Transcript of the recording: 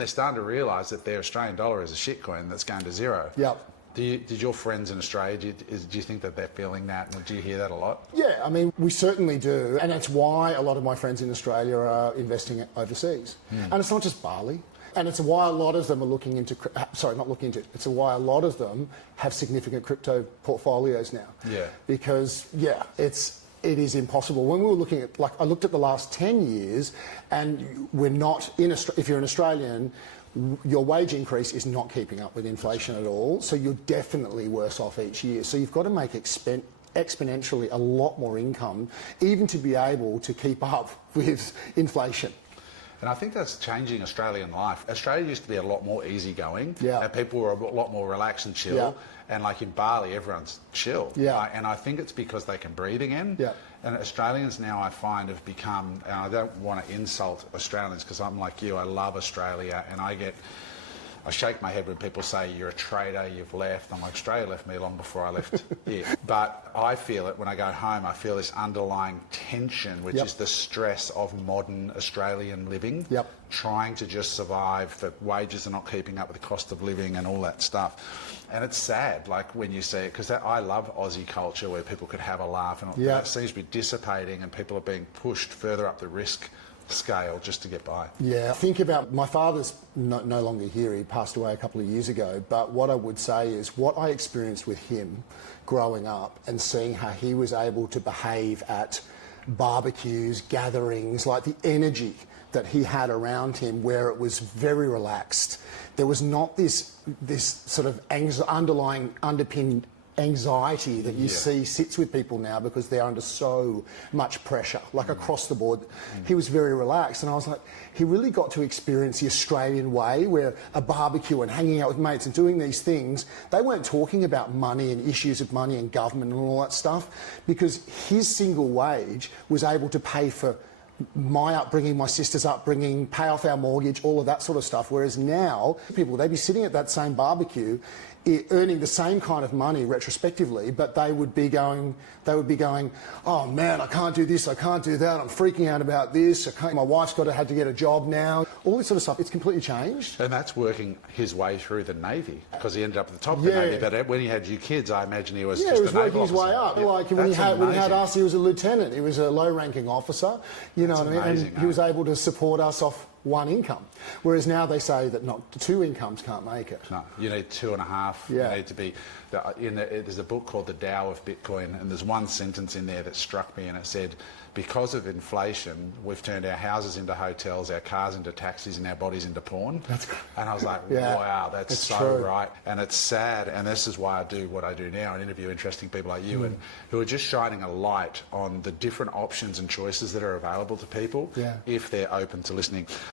They're starting to realise that their Australian dollar is a shitcoin that's going to zero. Yep. Did your friends in Australia, do you think that they're feeling that? And do you hear that a lot? Yeah, I mean, we certainly do. And that's why a lot of my friends in Australia are investing overseas. And it's not just Bali. And it's why a lot of them are looking into, it's why a lot of them have significant crypto portfolios now. Yeah. Because, it is impossible. When we were looking at, I looked at the last 10 years, and we're not, if you're an Australian, your wage increase is not keeping up with inflation at all, so you're definitely worse off each year. So you've got to make exponentially a lot more income, even to be able to keep up with inflation. And I think that's changing Australian life. Australia used to be a lot more easygoing, yeah, and people were a lot more relaxed and chill. Yeah. And like in Bali, everyone's chill. Yeah. And I think it's because they can breathe again. Yeah. And Australians now, I find, have become, and I don't want to insult Australians because I'm like you, I love Australia, and I shake my head when people say you're a traitor, you've left. I'm like, Australia left me long before I left it. But I feel it when I go home. I feel this underlying tension, which is the stress of modern Australian living, trying to just survive. The wages are not keeping up with the cost of living and all that stuff. And it's sad, like when you see it, because I love Aussie culture where people could have a laugh, and that seems to be dissipating, and people are being pushed further up the risk scale just to get by. Yeah, think about, my father's no longer here, he passed away a couple of years ago, but what I would say is what I experienced with him growing up and seeing how he was able to behave at barbecues, gatherings, like the energy that he had around him where it was very relaxed. There was not this sort of underlying underpinned anxiety that you see sits with people now because they're under so much pressure, like across the board. He was very relaxed, and I was like, he really got to experience the Australian way, where a barbecue and hanging out with mates and doing these things, they weren't talking about money and issues of money and government and all that stuff, because his single wage was able to pay for my upbringing, my sister's upbringing, pay off our mortgage, all of that sort of stuff. Whereas now, people, they'd be sitting at that same barbecue, earning the same kind of money retrospectively, but they would be going, oh man, I can't do this, I can't do that, I'm freaking out about this, my wife's had to get a job now, all this sort of stuff. It's completely changed. And that's working his way through the Navy, because he ended up at the top of the Navy, but when he had you kids, I imagine he was just he was a naval working his way up. Like when he had us, he was a lieutenant, he was a low-ranking officer, you know what I mean? Amazing, and he was able to support us off one income, whereas now they say that two incomes can't make it. No, you need 2.5. You need to be. There's a book called The Tao of Bitcoin, and there's one sentence in there that struck me, and it said, because of inflation, we've turned our houses into hotels, our cars into taxis, and our bodies into porn. And I was like, wow, that's so true. right. And it's sad, and this is why I do what I do now, and interview interesting people like you, and who are just shining a light on the different options and choices that are available to people if they're open to listening.